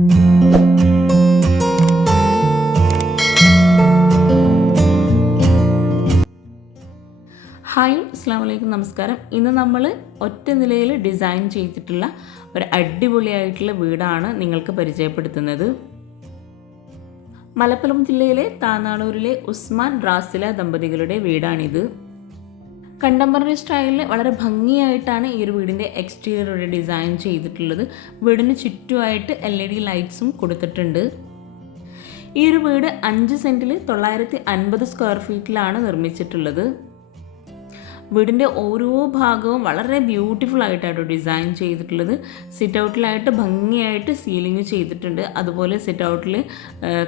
Hi അസ്സാം വലൈക്കും നമസ്കാരം. ഇന്ന് നമ്മൾ ഒറ്റ നിലയിൽ ഡിസൈൻ ചെയ്തിട്ടുള്ള ഒരു അടിപൊളിയായിട്ടുള്ള വീടാണ് നിങ്ങൾക്ക് പരിചയപ്പെടുത്തുന്നത്. മലപ്പുറം ജില്ലയിലെ താനാളൂരിലെ ഉസ്മാൻ റാസില ദമ്പതികളുടെ വീടാണിത്. കണ്ടംപററി സ്റ്റൈലിൽ വളരെ ഭംഗിയായിട്ടാണ് ഈ ഒരു വീടിന്റെ എക്സ്റ്റീരിയർ ഇവിടെ ഡിസൈൻ ചെയ്തിട്ടുള്ളത്. വീടിന് ചുറ്റുമായിട്ട് എൽ ഇ ഡി ലൈറ്റ്സും കൊടുത്തിട്ടുണ്ട്. ഈ ഒരു വീട് അഞ്ച് സെന്റിൽ തൊള്ളായിരത്തി അൻപത് സ്ക്വയർ ഫീറ്റിലാണ് നിർമ്മിച്ചിട്ടുള്ളത്. വീടിന്റെ ഓരോ ഭാഗവും വളരെ ബ്യൂട്ടിഫുൾ ആയിട്ടാണ് ഡിസൈൻ ചെയ്തിട്ടുള്ളത്. സിറ്റ് ഔട്ടിലായിട്ട് ഭംഗിയായിട്ട് സീലിംഗ് ചെയ്തിട്ടുണ്ട്. അതുപോലെ സിറ്റ് ഔട്ടിൽ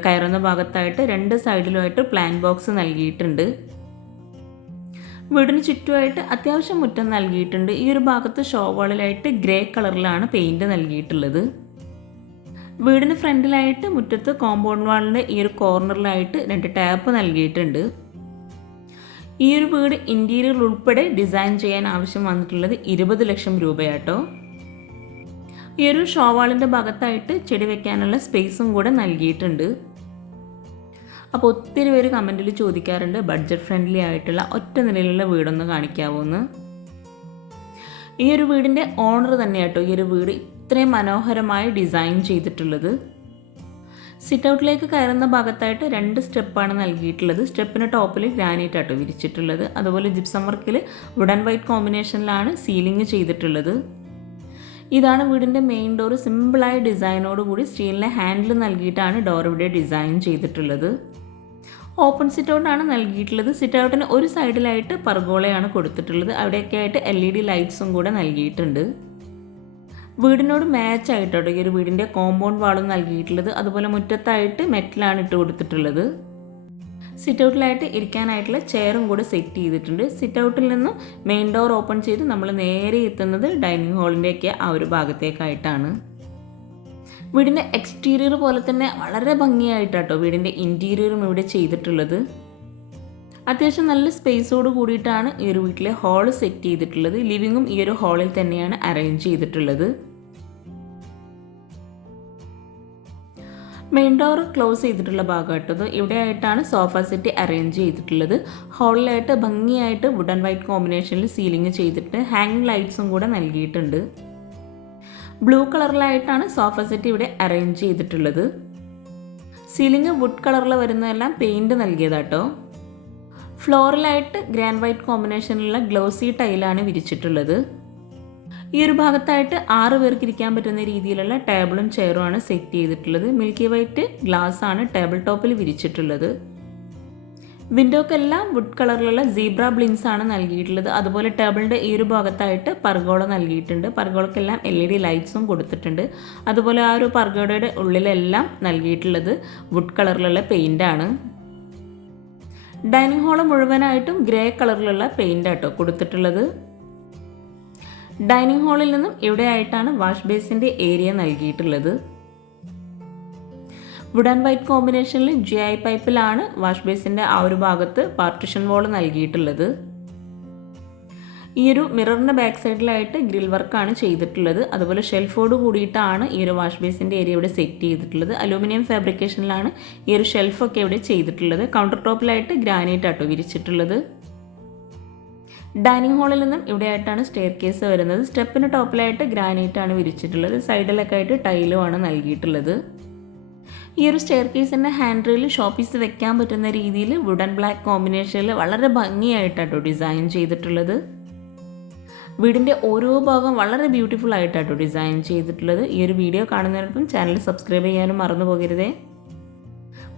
കയറുന്ന ഭാഗത്തായിട്ട് രണ്ട് സൈഡിലുമായിട്ട് പ്ലാൻ ബോക്സ് നൽകിയിട്ടുണ്ട്. വീടിന് ചുറ്റുമായിട്ട് അത്യാവശ്യം മുറ്റം നൽകിയിട്ടുണ്ട്. ഈ ഒരു ഭാഗത്ത് ഷോവാളിലായിട്ട് ഗ്രേ കളറിലാണ് പെയിന്റ് നൽകിയിട്ടുള്ളത്. വീടിന് ഫ്രണ്ടിലായിട്ട് മുറ്റത്ത് കോമ്പൗണ്ട് വാളിന്റെ ഈ ഒരു കോർണറിലായിട്ട് രണ്ട് ടാപ്പ് നൽകിയിട്ടുണ്ട്. ഈ ഒരു വീട് ഇന്റീരിയർ ഉൾപ്പെടെ ഡിസൈൻ ചെയ്യാൻ ആവശ്യം വന്നിട്ടുള്ളത് ഇരുപത് ലക്ഷം രൂപയാട്ടോ. ഈ ഒരു ഷോവാളിന്റെ ഭാഗത്തായിട്ട് ചെടി വെക്കാനുള്ള സ്പേസും കൂടെ നൽകിയിട്ടുണ്ട്. അപ്പോൾ ഒത്തിരി പേര് കമന്റിൽ ചോദിക്കാറുണ്ട് ബഡ്ജറ്റ് ഫ്രണ്ട്ലി ആയിട്ടുള്ള ഒറ്റ നിലയിലുള്ള വീടൊന്ന് കാണിക്കാവോന്ന്. ഈ ഒരു വീടിന്റെ ഓണർ തന്നെയാട്ടോ ഈ ഒരു വീട് ഇത്രയും മനോഹരമായി ഡിസൈൻ ചെയ്തിട്ടുള്ളത്. സിറ്റ് ഔട്ടിലേക്ക് കയറുന്ന ഭാഗത്തായിട്ട് രണ്ട് സ്റ്റെപ്പാണ് നൽകിയിട്ടുള്ളത്. സ്റ്റെപ്പിന് ടോപ്പിൽ ഗ്രാനൈറ്റ് ആട്ടോ വിരിച്ചിട്ടുള്ളത്. അതുപോലെ ജിപ്സം വർക്കിൽ വുഡൻ വൈറ്റ് കോമ്പിനേഷനിലാണ് സീലിംഗ് ചെയ്തിട്ടുള്ളത്. ഇതാണ് വീടിന്റെ മെയിൻ ഡോർ സിമ്പിളായ ഡിസൈനോട് കൂടി സ്റ്റീലിലെ ഹാൻഡിൽ നൽകിയിട്ടാണ് ഡോർ ഇവിടെ ഡിസൈൻ ചെയ്തിട്ടുള്ളത്. ഓപ്പൺ സിറ്റ് ഔട്ടാണ് നൽകിയിട്ടുള്ളത്. സിറ്റ് ഔട്ടിന് ഒരു സൈഡിലായിട്ട് പർഗോളയാണ് കൊടുത്തിട്ടുള്ളത്. അവിടെയൊക്കെ ആയിട്ട് എൽ ഇ ഡി ലൈറ്റ്സും കൂടെ നൽകിയിട്ടുണ്ട്. വീടിനോട് മാച്ച് ആയിട്ടോ? ഈ ഒരു വീടിന്റെ കോമ്പൗണ്ട് വാളും നൽകിയിട്ടുള്ളത്. അതുപോലെ മുറ്റത്തായിട്ട് മെറ്റലാണ് ഇട്ട് കൊടുത്തിട്ടുള്ളത്. സിറ്റ് ഔട്ടിലായിട്ട് ഇരിക്കാനായിട്ടുള്ള ചെയറും കൂടെ സെറ്റ് ചെയ്തിട്ടുണ്ട്. സിറ്റ് ഔട്ടിൽ നിന്നും മെയിൻ ഡോർ ഓപ്പൺ ചെയ്ത് നമ്മൾ നേരെ എത്തുന്നത് ഡൈനിങ് ഹാളിന്റെയൊക്കെ ആ ഒരു ഭാഗത്തേക്കായിട്ടാണ്. വീടിന്റെ എക്സ്റ്റീരിയർ പോലെ തന്നെ വളരെ ഭംഗിയായിട്ടാട്ടോ വീടിന്റെ ഇന്റീരിയറും ഇവിടെ ചെയ്തിട്ടുള്ളത്. അത്യാവശ്യം നല്ല സ്പേസോട് കൂടിയിട്ടാണ് ഈ ഒരു വീട്ടിലെ ഹാൾ സെറ്റ് ചെയ്തിട്ടുള്ളത്. ലിവിങ്ങും ഈ ഒരു ഹാളിൽ തന്നെയാണ് അറേഞ്ച് ചെയ്തിട്ടുള്ളത്. മെയിൻ ഡോർ ക്ലോസ് ചെയ്തിട്ടുള്ള ഭാഗമായിട്ടത് ഇവിടെ ആയിട്ടാണ് സോഫ സെറ്റ് അറേഞ്ച് ചെയ്തിട്ടുള്ളത്. ഹാളിലായിട്ട് ഭംഗിയായിട്ട് വുഡൻ വൈറ്റ് കോമ്പിനേഷനിൽ സീലിംഗ് ചെയ്തിട്ട് ഹാങ് ലൈറ്റ്സും കൂടെ നൽകിയിട്ടുണ്ട്. ബ്ലൂ കളറിലായിട്ടാണ് സോഫ സെറ്റ് ഇവിടെ അറേഞ്ച് ചെയ്തിട്ടുള്ളത്. സീലിംഗ് വുഡ് കളറിൽ വരുന്നതെല്ലാം പെയിന്റ് നൽകിയതാട്ടോ. ഫ്ലോറിലായിട്ട് ഗ്രാൻഡ് വൈറ്റ് കോമ്പിനേഷനിലുള്ള ഗ്ലോസി ടൈലാണ് വിരിച്ചിട്ടുള്ളത്. ഈ ഒരു ഭാഗത്തായിട്ട് ആറ് പേർക്ക് ഇരിക്കാൻ പറ്റുന്ന രീതിയിലുള്ള ടേബിളും ചെയറുമാണ് സെറ്റ് ചെയ്തിട്ടുള്ളത്. മിൽക്കി വൈറ്റ് ഗ്ലാസ് ആണ് ടേബിൾ ടോപ്പിൽ വിരിച്ചിട്ടുള്ളത്. വിൻഡോക്കെല്ലാം വുഡ് കളറിലുള്ള സീബ്ര ബ്ലിൻസ് ആണ് നൽകിയിട്ടുള്ളത്. അതുപോലെ ടേബിളിന്റെ ഈ ഒരു ഭാഗത്തായിട്ട് പർഗോള നൽകിയിട്ടുണ്ട്. പർഗോളക്കെല്ലാം എൽ ഇ ഡി ലൈറ്റ്സും കൊടുത്തിട്ടുണ്ട്. അതുപോലെ ആ ഒരു പർഗോളയുടെ ഉള്ളിലെല്ലാം നൽകിയിട്ടുള്ളത് വുഡ് കളറിലുള്ള പെയിന്റാണ് ഡൈനിങ് ഹാൾ മുഴുവനായിട്ടും ഗ്രേ കളറിലുള്ള പെയിന്റ് ആട്ടോ കൊടുത്തിട്ടുള്ളത്. ഡൈനിങ് ഹാളിൽ നിന്നും ഇവിടെ ആയിട്ടാണ് വാഷ് ബേസിന്റെ ഏരിയ നൽകിയിട്ടുള്ളത്. വുഡ് ആൻഡ് വൈറ്റ് കോമ്പിനേഷനിൽ ജി ഐ പൈപ്പിലാണ് വാഷ് ബേസിന്റെ ആ ഒരു ഭാഗത്ത് പാർട്ടിഷൻ വോൾ നൽകിയിട്ടുള്ളത്. ഈ ഒരു മിററിന്റെ ബാക്ക് സൈഡിലായിട്ട് ഗ്രിൽ വർക്കാണ് ചെയ്തിട്ടുള്ളത്. അതുപോലെ ഷെൽഫോട് കൂടിയിട്ടാണ് ഈ ഒരു വാഷ് ബേസിന്റെ ഏരിയ ഇവിടെ സെറ്റ് ചെയ്തിട്ടുള്ളത്. അലൂമിനിയം ഫാബ്രിക്കേഷനിലാണ് ഈ ഒരു ഷെൽഫൊക്കെ ഇവിടെ ചെയ്തിട്ടുള്ളത്. കൗണ്ടർ ടോപ്പിലായിട്ട് ഗ്രാനൈറ്റ് ആട്ടോ വിരിച്ചിട്ടുള്ളത്. ഡൈനിങ് ഹാളിൽ നിന്നും ഇവിടെ ആയിട്ടാണ് സ്റ്റെയർ കേസ് വരുന്നത് സ്റ്റെപ്പിന് ടോപ്പിലായിട്ട് ഗ്രാനൈറ്റ് ആണ് വിരിച്ചിട്ടുള്ളത്. സൈഡിലൊക്കെ ആയിട്ട് ടൈലും ആണ് നൽകിയിട്ടുള്ളത്. ഈ ഒരു സ്റ്റെയർ കേസിന്റെ ഹാൻഡ് റെയിൽ ഷോപ്പീസ് വെക്കാൻ പറ്റുന്ന രീതിയിൽ വുഡൻ ബ്ലാക്ക് കോമ്പിനേഷനിൽ വളരെ ഭംഗിയായിട്ടാട്ടോ ഡിസൈൻ ചെയ്തിട്ടുള്ളത്. വീടിന്റെ ഓരോ ഭാഗം വളരെ ബ്യൂട്ടിഫുൾ ആയിട്ടാട്ടോ ഡിസൈൻ ചെയ്തിട്ടുള്ളത്. ഈ ഒരു വീഡിയോ കാണുന്നതിനൊപ്പം ചാനൽ സബ്സ്ക്രൈബ് ചെയ്യാനും മറന്നു പോകരുതേ.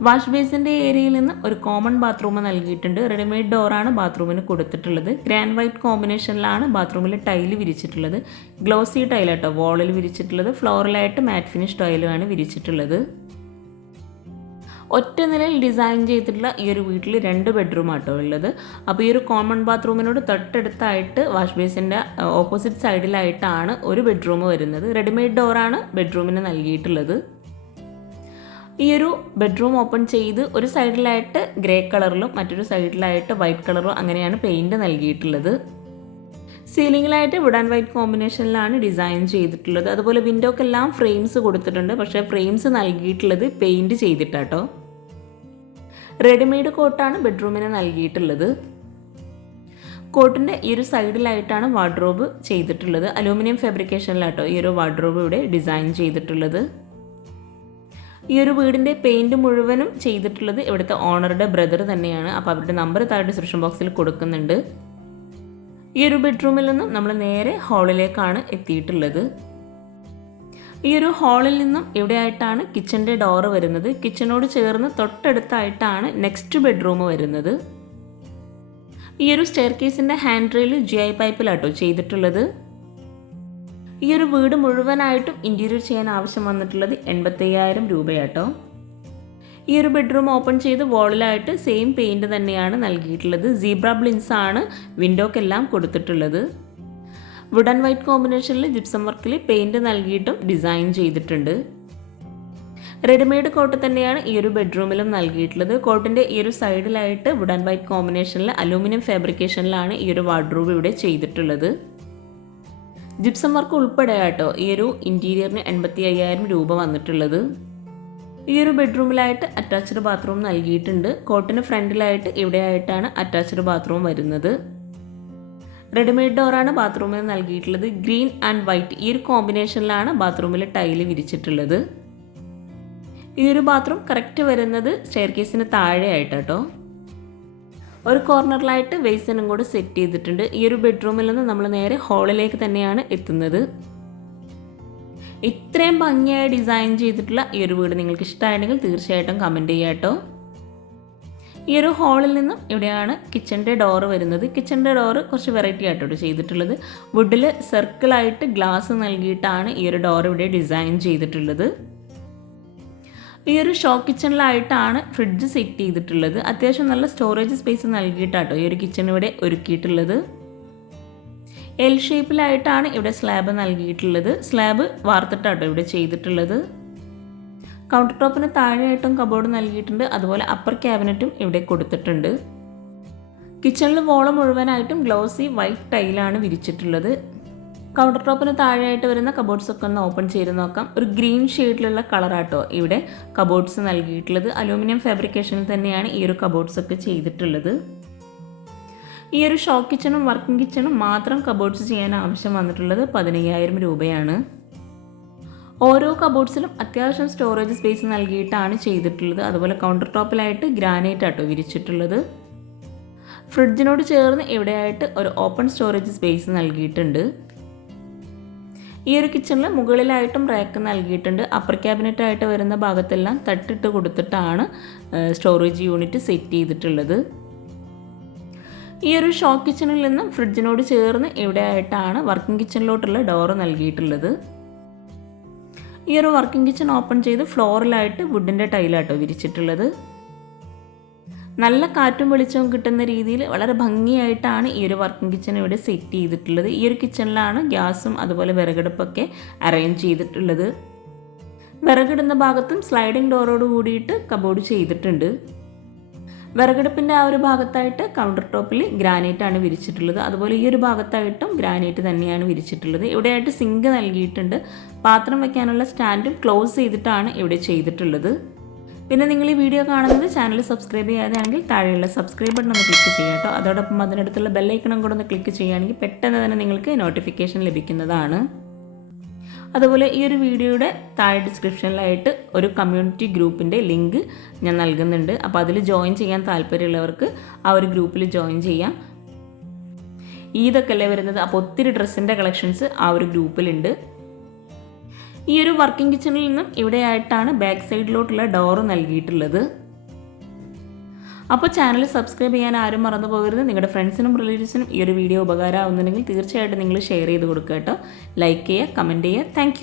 വാഷ് ബേസിന്റെ ഏരിയയിൽ നിന്ന് ഒരു കോമൺ ബാത്റൂം നൽകിയിട്ടുണ്ട്. റെഡിമെയ്ഡ് ഡോറാണ് ബാത്റൂമിന് കൊടുത്തിട്ടുള്ളത്. ഗ്രാൻഡ് വൈറ്റ് കോമ്പിനേഷനിലാണ് ബാത്റൂമിൽ ടൈൽ വിരിച്ചിട്ടുള്ളത്. ഗ്ലോസി ടൈലാട്ടോ വാളിൽ വിരിച്ചിട്ടുള്ളത്. ഫ്ലോറിലായിട്ട് മാറ്റ് ഫിനിഷ് ടൈലുമാണ് വിരിച്ചിട്ടുള്ളത്. ഒറ്റ നിലയിൽ ഡിസൈൻ ചെയ്തിട്ടുള്ള ഈ ഒരു വീട്ടിൽ രണ്ട് ബെഡ്റൂം ആട്ടോ ഉള്ളത്. അപ്പോൾ ഈ ഒരു കോമൺ ബാത്റൂമിനോട് തൊട്ടടുത്തായിട്ട് വാഷ് ബേസിന്റെ ഓപ്പോസിറ്റ് സൈഡിലായിട്ടാണ് ഒരു ബെഡ്റൂം വരുന്നത്. റെഡിമെയ്ഡ് ഡോറാണ് ബെഡ്റൂമിന് നൽകിയിട്ടുള്ളത്. ഈ ഒരു ബെഡ്റൂം ഓപ്പൺ ചെയ്ത് ഒരു സൈഡിലായിട്ട് ഗ്രേ കളറിലും മറ്റൊരു സൈഡിലായിട്ട് വൈറ്റ് കളറും അങ്ങനെയാണ് പെയിന്റ് നൽകിയിട്ടുള്ളത്. സീലിംഗിലായിട്ട് വുഡ് ആൻഡ് വൈറ്റ് കോമ്പിനേഷനിലാണ് ഡിസൈൻ ചെയ്തിട്ടുള്ളത്. അതുപോലെ വിൻഡോക്കെല്ലാം ഫ്രെയിംസ് കൊടുത്തിട്ടുണ്ട്. പക്ഷേ ഫ്രെയിംസ് നൽകിയിട്ടുള്ളത് പെയിന്റ് ചെയ്തിട്ടാട്ടോ. റെഡിമെയ്ഡ് കോട്ടാണ് ബെഡ്റൂമിന് നൽകിയിട്ടുള്ളത്. കോട്ടിന്റെ ഈ ഒരു സൈഡിലായിട്ടാണ് വാർഡ്രോബ് ചെയ്തിട്ടുള്ളത്. അലൂമിനിയം ഫാബ്രിക്കേഷനിലാട്ടോ ഈ ഒരു വാർഡ്രോബ് ഇവിടെ ഡിസൈൻ ചെയ്തിട്ടുള്ളത്. ഈ ഒരു വീടിന്റെ പെയിന്റ് മുഴുവനും ചെയ്തിട്ടുള്ളത് ഇവിടുത്തെ ഓണറുടെ ബ്രദർ തന്നെയാണ്. അപ്പോൾ അവരുടെ നമ്പർ താഴെ ഡിസ്ക്രിപ്ഷൻ ബോക്സിൽ കൊടുക്കുന്നുണ്ട്. ഈ ഒരു ബെഡ്റൂമിൽ നിന്നും നമ്മൾ നേരെ ഹാളിലേക്കാണ് എത്തിയിട്ടുള്ളത്. ഈ ഒരു ഹാളിൽ നിന്നും ഇവിടെയായിട്ടാണ് കിച്ചന്റെ ഡോറ് വരുന്നത്? കിച്ചനോട് ചേർന്ന് തൊട്ടടുത്തായിട്ടാണ് നെക്സ്റ്റ് ബെഡ്റൂം വരുന്നത്. ഈ ഒരു സ്റ്റെയർ കേസിന്റെ ഹാൻഡ് റെയിൽ ജി ഐ പൈപ്പിലാട്ടോ ചെയ്തിട്ടുള്ളത്. ഈ ഒരു വീട് മുഴുവനായിട്ടും ഇന്റീരിയർ ചെയ്യാൻ ആവശ്യം വന്നിട്ടുള്ളത് എൺപത്തയ്യായിരം രൂപയാട്ടോ ഈ ഒരു ബെഡ്റൂം ഓപ്പൺ ചെയ്ത് വാളിലായിട്ട് സെയിം പെയിന്റ് തന്നെയാണ് നൽകിയിട്ടുള്ളത്. സീബ്ര ബ്ലിൻസ് ആണ് വിൻഡോക്കെല്ലാം കൊടുത്തിട്ടുള്ളത്. വുഡ് ആൻഡ് വൈറ്റ് കോമ്പിനേഷനിൽ ജിപ്സം വർക്കിൽ പെയിന്റ് നൽകിയിട്ടും ഡിസൈൻ ചെയ്തിട്ടുണ്ട്. റെഡിമെയ്ഡ് കോട്ട് തന്നെയാണ് ഈ ഒരു ബെഡ്റൂമിലും നൽകിയിട്ടുള്ളത്. കോട്ടിന്റെ ഈ ഒരു സൈഡിലായിട്ട് വുഡ് ആൻഡ് വൈറ്റ് കോമ്പിനേഷനിൽ അലൂമിനിയം ഫാബ്രിക്കേഷനിലാണ് ഈ ഒരു വാർഡ്രോബ് ഇവിടെ ചെയ്തിട്ടുള്ളത്. ജിപ്സം വർക്ക് ഉൾപ്പെടെ ആട്ടോ ഈ ഒരു ഇന്റീരിയറിന് എൺപത്തി അയ്യായിരം രൂപ വന്നിട്ടുള്ളത്. ഈ ഒരു ബെഡ്റൂമിലായിട്ട് അറ്റാച്ച്ഡ് ബാത്റൂം നൽകിയിട്ടുണ്ട്. കോട്ടിന് ഫ്രണ്ടിലായിട്ട് ഇവിടെയായിട്ടാണ് അറ്റാച്ച്ഡ് ബാത്റൂം വരുന്നത്. റെഡിമെയ്ഡ് ഡോറാണ് ബാത്റൂമിൽ നൽകിയിട്ടുള്ളത്. ഗ്രീൻ ആൻഡ് വൈറ്റ് ഈ ഒരു കോമ്പിനേഷനിലാണ് ബാത്റൂമിൽ ടൈൽ വിരിച്ചിട്ടുള്ളത്. ഈ ഒരു ബാത്റൂം കറക്റ്റ് വരുന്നത് സ്റ്റെയർ കേസിന് താഴെയായിട്ട് കേട്ടോ. ഒരു കോർണറിലായിട്ട് വേസനും കൂടെ സെറ്റ് ചെയ്തിട്ടുണ്ട്. ഈ ഒരു ബെഡ്റൂമിൽ നിന്ന് നമ്മൾ നേരെ ഹാളിലേക്ക് തന്നെയാണ് എത്തുന്നത്. ഇത്രയും ഭംഗിയായി ഡിസൈൻ ചെയ്തിട്ടുള്ള ഈ ഒരു വീട് നിങ്ങൾക്ക് ഇഷ്ടമായിട്ടുണ്ടെങ്കിൽ തീർച്ചയായിട്ടും കമന്റ് ചെയ്യാം കേട്ടോ ഈ ഒരു ഹാളിൽ നിന്നും ഇവിടെയാണ് കിച്ചന്റെ ഡോറ് വരുന്നത്. കിച്ചന്റെ ഡോറ് കുറച്ച് വെറൈറ്റി ആയിട്ടോ ചെയ്തിട്ടുള്ളത്. വുഡിൽ സർക്കിളായിട്ട് ഗ്ലാസ് നൽകിയിട്ടാണ് ഈ ഒരു ഡോർ ഇവിടെ ഡിസൈൻ ചെയ്തിട്ടുള്ളത്. ഈ ഒരു ഷോ കിച്ചണിലായിട്ടാണ് ഫ്രിഡ്ജ് സെറ്റ് ചെയ്തിട്ടുള്ളത്. അത്യാവശ്യം നല്ല സ്റ്റോറേജ് സ്പേസ് നൽകിയിട്ടാട്ടോ ഈ ഒരു കിച്ചൺ ഇവിടെ ഒരുക്കിയിട്ടുള്ളത്. എൽ ഷേപ്പിലായിട്ടാണ് ഇവിടെ സ്ലാബ് നൽകിയിട്ടുള്ളത്. സ്ലാബ് വാർത്തിട്ടാട്ടോ ഇവിടെ ചെയ്തിട്ടുള്ളത്. കൗണ്ടർ ടോപ്പിന് താഴെയായിട്ടും കബോർഡ് നൽകിയിട്ടുണ്ട്. അതുപോലെ അപ്പർ ക്യാബിനറ്റും ഇവിടെ കൊടുത്തിട്ടുണ്ട്. കിച്ചണിൽ വോള മുഴുവനായിട്ടും ഗ്ലോസി വൈറ്റ് ടൈലാണ് വിരിച്ചിട്ടുള്ളത്. കൗണ്ടർ ടോപ്പിന് താഴെയായിട്ട് വരുന്ന കബോർഡ്സ് ഒക്കെ ഒന്ന് ഓപ്പൺ ചെയ്ത് നോക്കാം. ഒരു ഗ്രീൻ ഷെയ്ഡിലുള്ള കളറാട്ടോ ഇവിടെ കബോർഡ്സ് നൽകിയിട്ടുള്ളത്. അലൂമിനിയം ഫാബ്രിക്കേഷനിൽ തന്നെയാണ് ഈ ഒരു കബോർഡ്സ് ഒക്കെ ചെയ്തിട്ടുള്ളത്. ഈ ഒരു ഷോ കിച്ചണും വർക്കിംഗ് കിച്ചണും മാത്രം കബോർഡ്സ് ചെയ്യാൻ ആവശ്യം വന്നിട്ടുള്ളത് പതിനയ്യായിരം രൂപയാണ്. ഓരോ കബോർഡ്സിലും അത്യാവശ്യം സ്റ്റോറേജ് സ്പേസ് നൽകിയിട്ടാണ് ചെയ്തിട്ടുള്ളത്. അതുപോലെ കൗണ്ടർ ടോപ്പിലായിട്ട് ഗ്രാനൈറ്റ് ആട്ടോ വിരിച്ചിട്ടുള്ളത്. ഫ്രിഡ്ജിനോട് ചേർന്ന് ഇവിടെയായിട്ട് ഒരു ഓപ്പൺ സ്റ്റോറേജ് സ്പേസ് നൽകിയിട്ടുണ്ട്. ഈ ഒരു കിച്ചണിൽ മുകളിലായിട്ടും റാക്ക് നൽകിയിട്ടുണ്ട്. അപ്പർ ക്യാബിനറ്റ് ആയിട്ട് വരുന്ന ഭാഗത്തെല്ലാം തട്ടിട്ട് കൊടുത്തിട്ടാണ് സ്റ്റോറേജ് യൂണിറ്റ് സെറ്റ് ചെയ്തിട്ടുള്ളത്. ഈ ഒരു ഷോ കിച്ചണിൽ നിന്നും ഫ്രിഡ്ജിനോട് ചേർന്ന് എവിടെയായിട്ടാണ് വർക്കിംഗ് കിച്ചണിലോട്ടുള്ള ഡോറ് നൽകിയിട്ടുള്ളത്. ഈ ഒരു വർക്കിംഗ് കിച്ചൺ ഓപ്പൺ ചെയ്ത് ഫ്ലോറിലായിട്ട് വുഡിന്റെ ടൈലാട്ടോ വിരിച്ചിട്ടുള്ളത്. നല്ല കാറ്റും വെളിച്ചവും കിട്ടുന്ന രീതിയിൽ വളരെ ഭംഗിയായിട്ടാണ് ഈ ഒരു വർക്കിംഗ് കിച്ചൺ ഇവിടെ സെറ്റ് ചെയ്തിട്ടുള്ളത്. ഈ ഒരു കിച്ചണിലാണ് ഗ്യാസും അതുപോലെ വിറകടുപ്പൊക്കെ അറേഞ്ച് ചെയ്തിട്ടുള്ളത്. വിറകിടുന്ന ഭാഗത്തും സ്ലൈഡിംഗ് ഡോറോട് കൂടിയിട്ട് കബോർഡ് ചെയ്തിട്ടുണ്ട്. വിറകടുപ്പിന്റെ ആ ഒരു ഭാഗത്തായിട്ട് കൗണ്ടർ ടോപ്പിൽ ഗ്രാനൈറ്റ് ആണ് വിരിച്ചിട്ടുള്ളത്. അതുപോലെ ഈ ഒരു ഭാഗത്തായിട്ടും ഗ്രാനൈറ്റ് തന്നെയാണ് വിരിച്ചിട്ടുള്ളത്. ഇവിടെയായിട്ട് സിങ്ക് നൽകിയിട്ടുണ്ട്. പാത്രം വയ്ക്കാനുള്ള സ്റ്റാൻഡും ക്ലോസ് ചെയ്തിട്ടാണ് ഇവിടെ ചെയ്തിട്ടുള്ളത്. പിന്നെ നിങ്ങൾ ഈ വീഡിയോ കാണുന്നത് ചാനൽ സബ്സ്ക്രൈബ് ചെയ്യാതെയാണെങ്കിൽ താഴെയുള്ള സബ്സ്ക്രൈബ് ബട്ടൺ ഒന്ന് ക്ലിക്ക് ചെയ്യാം കേട്ടോ. അതോടൊപ്പം അതിനടുത്തുള്ള ബെല്ലൈക്കണം കൂടെ ഒന്ന് ക്ലിക്ക് ചെയ്യുകയാണെങ്കിൽ പെട്ടെന്ന് തന്നെ നിങ്ങൾക്ക് നോട്ടിഫിക്കേഷൻ ലഭിക്കുന്നതാണ്. അതുപോലെ ഈ ഒരു വീഡിയോയുടെ താഴെ ഡിസ്ക്രിപ്ഷനിലായിട്ട് ഒരു കമ്മ്യൂണിറ്റി ഗ്രൂപ്പിന്റെ ലിങ്ക് ഞാൻ നൽകുന്നുണ്ട്. അപ്പോൾ അതിൽ ജോയിൻ ചെയ്യാൻ താല്പര്യമുള്ളവർക്ക് ആ ഒരു ഗ്രൂപ്പിൽ ജോയിൻ ചെയ്യാം. ഈതൊക്കെയല്ലേ വരുന്നത്? അപ്പോൾ ഒത്തിരി ഡ്രസ്സിന്റെ കളക്ഷൻസ് ആ ഒരു ഗ്രൂപ്പിലുണ്ട് ഈ ഒരു വർക്കിംഗ് കിച്ചണിൽ നിന്നും ഇവിടെയായിട്ടാണ് ബാക്ക് സൈഡിലോട്ടുള്ള ഡോറ് നൽകിയിട്ടുള്ളത്. അപ്പോൾ ചാനൽ സബ്സ്ക്രൈബ് ചെയ്യാൻ ആരും മറന്നു പോകരുത്. നിങ്ങളുടെ ഫ്രണ്ട്സിനും റിലേറ്റീവ്സിനും ഈ ഒരു വീഡിയോ ഉപകാരമാവുന്നുണ്ടെങ്കിൽ തീർച്ചയായിട്ടും നിങ്ങൾ ഷെയർ ചെയ്ത് കൊടുക്കുക കേട്ടോ. ലൈക്ക് ചെയ്യുക കമന്റ് ചെയ്യുക. താങ്ക്